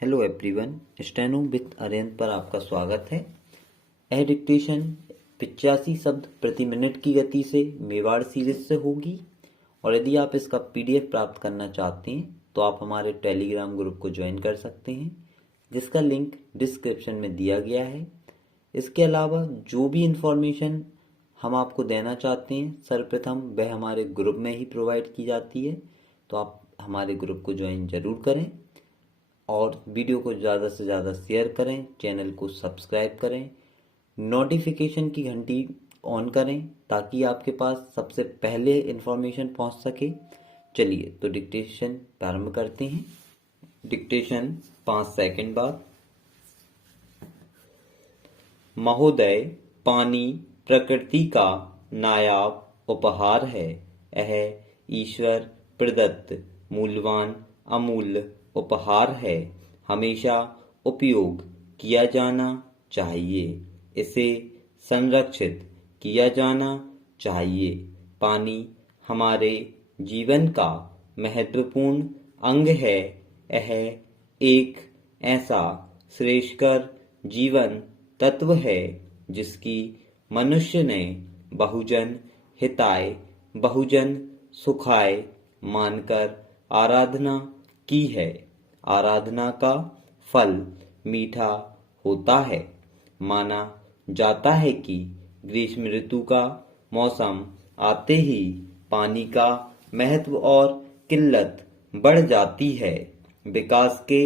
Hello everyone, steno with Arihant पर आपका स्वागत है। यह डिक्टेशन 85 शब्द प्रति मिनट की गति से मेवाड़ सीरीज से होगी और यदि आप इसका पीडीएफ प्राप्त करना चाहते हैं तो आप हमारे टेलीग्राम ग्रुप को ज्वाइन कर सकते हैं, जिसका लिंक डिस्क्रिप्शन में दिया गया है। इसके अलावा जो भी इंफॉर्मेशन हम आपको देना चाहते हैं सर्वप्रथम वह हमारे ग्रुप में ही प्रोवाइड की जाती है, तो आप हमारे ग्रुप को ज्वाइन जरूर करें और वीडियो को ज़्यादा से ज़्यादा शेयर करें, चैनल को सब्सक्राइब करें, नोटिफिकेशन की घंटी ऑन करें ताकि आपके पास सबसे पहले इन्फॉर्मेशन पहुंच सके। चलिए तो डिक्टेशन प्रारंभ करते हैं। डिक्टेशन 5 सेकंड बाद। महोदय, पानी प्रकृति का नायाब उपहार है। यह ईश्वर प्रदत्त मूल्यवान अमूल्य उपहार है। हमेशा उपयोग किया जाना चाहिए। इसे संरक्षित किया जाना चाहिए। पानी हमारे जीवन का महत्वपूर्ण अंग है। यह एक ऐसा श्रेष्ठकर जीवन तत्व है जिसकी मनुष्य ने बहुजन हिताय बहुजन सुखाय मानकर आराधना की है। आराधना का फल मीठा होता है। माना जाता है कि ग्रीष्म ऋतु का मौसम आते ही पानी का महत्व और किल्लत बढ़ जाती है। विकास के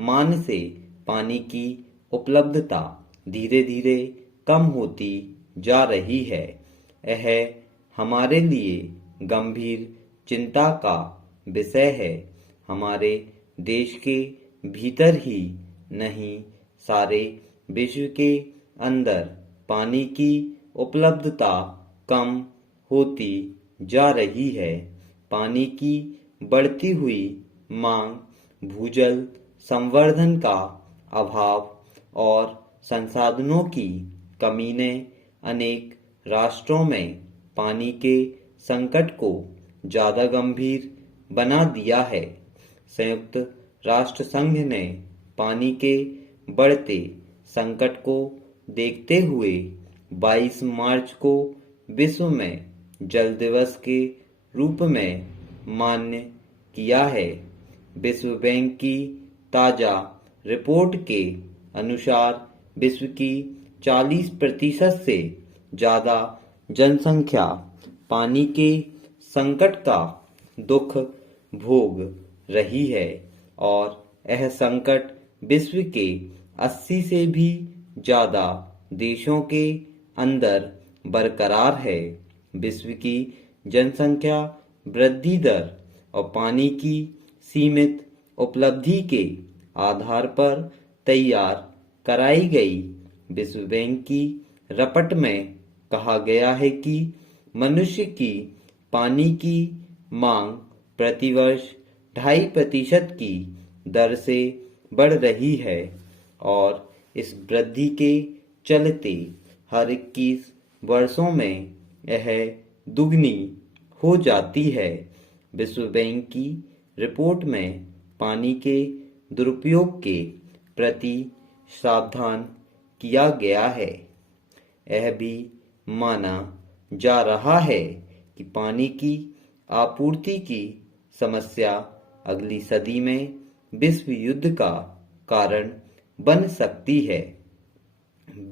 मान से पानी की उपलब्धता धीरे धीरे कम होती जा रही है। यह हमारे लिए गंभीर चिंता का विषय है। हमारे देश के भीतर ही नहीं, सारे विश्व के अंदर पानी की उपलब्धता कम होती जा रही है। पानी की बढ़ती हुई मांग, भूजल संवर्धन का अभाव और संसाधनों की कमी ने अनेक राष्ट्रों में पानी के संकट को ज्यादा गंभीर बना दिया है। संयुक्त राष्ट्र संघ ने पानी के बढ़ते संकट को देखते हुए 22 मार्च को विश्व में जल दिवस के रूप में मान्य किया है। विश्व बैंक की ताजा रिपोर्ट के अनुसार विश्व की 40% से ज्यादा जनसंख्या पानी के संकट का दुख भोग रही है और यह संकट विश्व के 80 से भी ज्यादा देशों के अंदर बरकरार है। विश्व की जनसंख्या वृद्धि दर और पानी की सीमित उपलब्धि के आधार पर तैयार कराई गई विश्व बैंक की रपट में कहा गया है कि मनुष्य की पानी की मांग प्रतिवर्ष 2.5% की दर से बढ़ रही है और इस वृद्धि के चलते हर 21 वर्षों में यह दुगनी हो जाती है। विश्व बैंक की रिपोर्ट में पानी के दुरुपयोग के प्रति सावधान किया गया है। यह भी माना जा रहा है कि पानी की आपूर्ति की समस्या अगली सदी में विश्व युद्ध का कारण बन सकती है।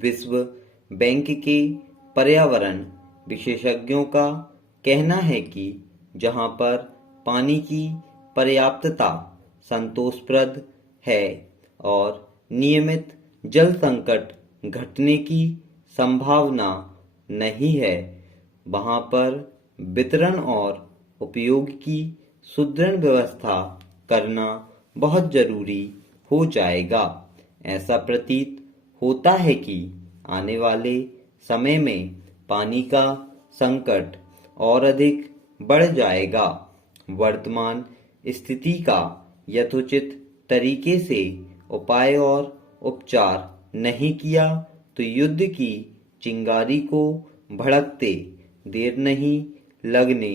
विश्व बैंक के पर्यावरण विशेषज्ञों का कहना है कि जहां पर पानी की पर्याप्तता संतोषप्रद है और नियमित जल संकट घटने की संभावना नहीं है, वहां पर वितरण और उपयोग की सुदृढ़ व्यवस्था करना बहुत जरूरी हो जाएगा। ऐसा प्रतीत होता है कि आने वाले समय में पानी का संकट और अधिक बढ़ जाएगा। वर्तमान स्थिति का यथोचित तरीके से उपाय और उपचार नहीं किया तो युद्ध की चिंगारी को भड़कते देर नहीं लगने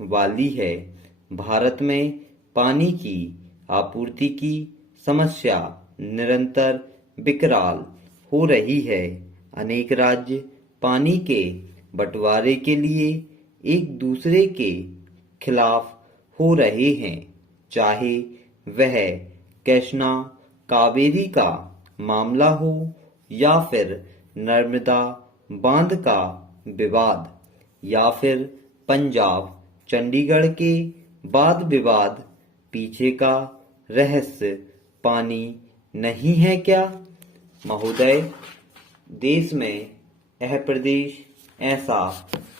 वाली है। भारत में पानी की आपूर्ति की समस्या निरंतर विकराल हो रही है। अनेक राज्य पानी के बंटवारे के लिए एक दूसरे के खिलाफ हो रहे हैं, चाहे वह कृष्णा कावेरी का मामला हो या फिर नर्मदा बांध का विवाद या फिर पंजाब चंडीगढ़ के वाद विवाद। पीछे का रहस्य पानी नहीं है क्या महोदय? देश में यह प्रदेश ऐसा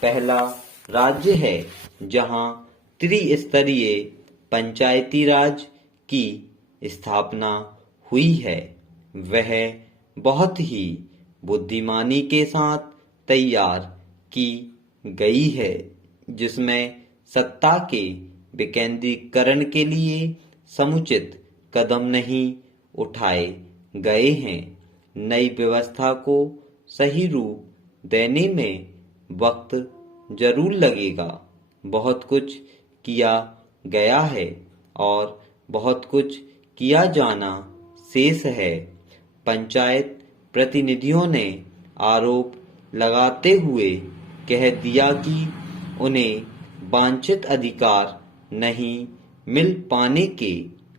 पहला राज्य है जहां त्रिस्तरीय पंचायती राज की स्थापना हुई है। वह बहुत ही बुद्धिमानी के साथ तैयार की गई है, जिसमें सत्ता के विकेंद्रीकरण के लिए समुचित कदम नहीं उठाए गए हैं। नई व्यवस्था को सही रूप देने में वक्त जरूर लगेगा। बहुत कुछ किया गया है और बहुत कुछ किया जाना शेष है। पंचायत प्रतिनिधियों ने आरोप लगाते हुए कह दिया कि उन्हें वांछित अधिकार नहीं मिल पाने के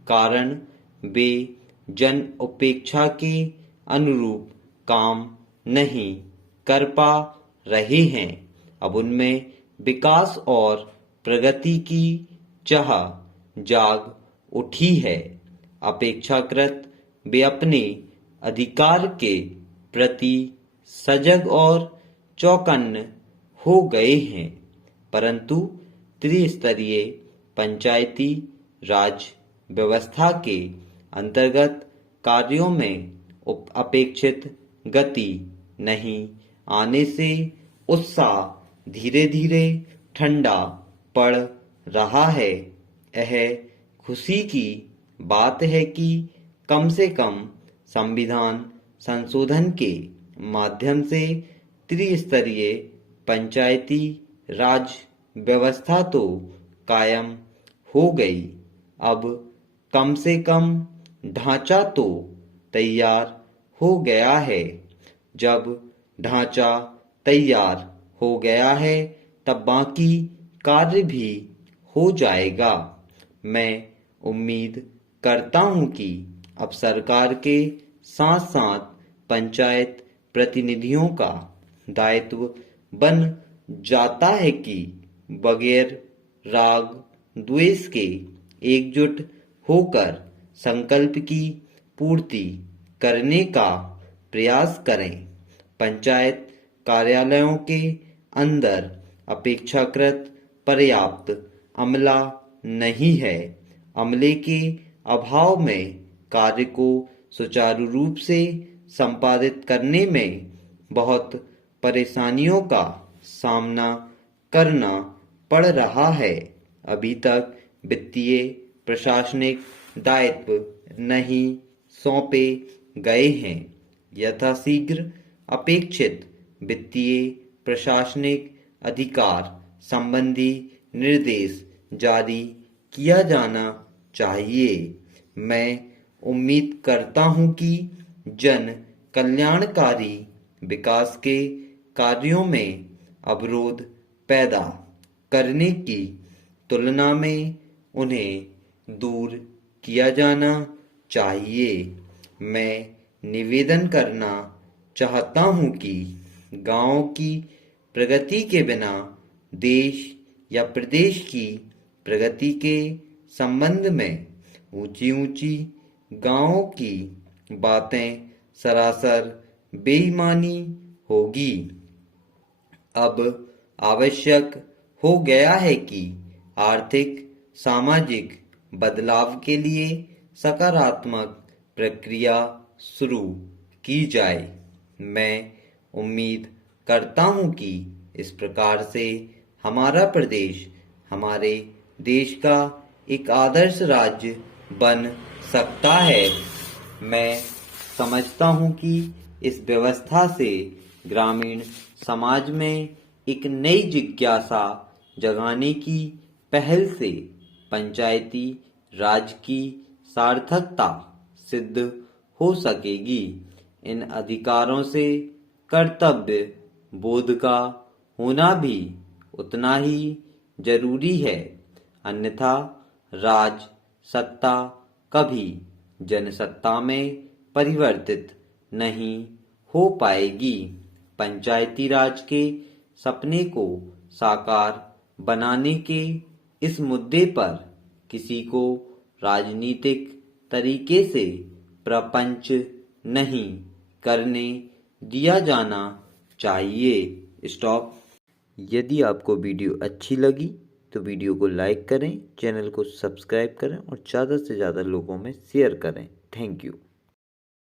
कारण वे जन उपेक्षा के अनुरूप काम नहीं कर पा रहे हैं। अब उनमें विकास और प्रगति की चाह जाग उठी है। अपेक्षाकृत वे अपने अधिकार के प्रति सजग और चौकन्ने हो गए हैं, परंतु त्रिस्तरीय पंचायती राज व्यवस्था के अंतर्गत कार्यों में अपेक्षित गति नहीं आने से उत्साह धीरे धीरे ठंडा पड़ रहा है। यह खुशी की बात है कि कम से कम संविधान संशोधन के माध्यम से त्रिस्तरीय पंचायती राज व्यवस्था तो कायम हो गई। अब कम से कम ढांचा तो तैयार हो गया है। जब ढांचा तैयार हो गया है तब बाकी कार्य भी हो जाएगा। मैं उम्मीद करता हूं कि अब सरकार के साथ साथ पंचायत प्रतिनिधियों का दायित्व बन जाता है कि बगैर राग द्वेष के एकजुट होकर संकल्प की पूर्ति करने का प्रयास करें। पंचायत कार्यालयों के अंदर अपेक्षाकृत पर्याप्त अमला नहीं है। अमले के अभाव में कार्य को सुचारू रूप से संपादित करने में बहुत परेशानियों का सामना करना पड़ रहा है। अभी तक वित्तीय प्रशासनिक दायित्व नहीं सौंपे गए हैं। यथाशीघ्र अपेक्षित वित्तीय प्रशासनिक अधिकार संबंधी निर्देश जारी किया जाना चाहिए। मैं उम्मीद करता हूं कि जन कल्याणकारी विकास के कार्यों में अवरोध पैदा करने की तुलना में उन्हें दूर किया जाना चाहिए। मैं निवेदन करना चाहता हूं कि गांवों की प्रगति के बिना देश या प्रदेश की प्रगति के संबंध में ऊंची ऊंची गांवों की बातें सरासर बेईमानी होगी। अब आवश्यक हो गया है कि आर्थिक सामाजिक बदलाव के लिए सकारात्मक प्रक्रिया शुरू की जाए। मैं उम्मीद करता हूं कि इस प्रकार से हमारा प्रदेश हमारे देश का एक आदर्श राज्य बन सकता है। मैं समझता हूं कि इस व्यवस्था से ग्रामीण समाज में एक नई जिज्ञासा जगाने की पहल से पंचायती राज की सार्थकता सिद्ध हो सकेगी। इन अधिकारों से कर्तव्य बोध का होना भी उतना ही जरूरी है, अन्यथा राज सत्ता कभी जनसत्ता में परिवर्तित नहीं हो पाएगी। पंचायती राज के सपने को साकार बनाने के इस मुद्दे पर किसी को राजनीतिक तरीके से प्रपंच नहीं करने दिया जाना चाहिए। स्टॉप। यदि आपको वीडियो अच्छी लगी तो वीडियो को लाइक करें, चैनल को सब्सक्राइब करें और ज़्यादा से ज़्यादा लोगों में शेयर करें। Thank you.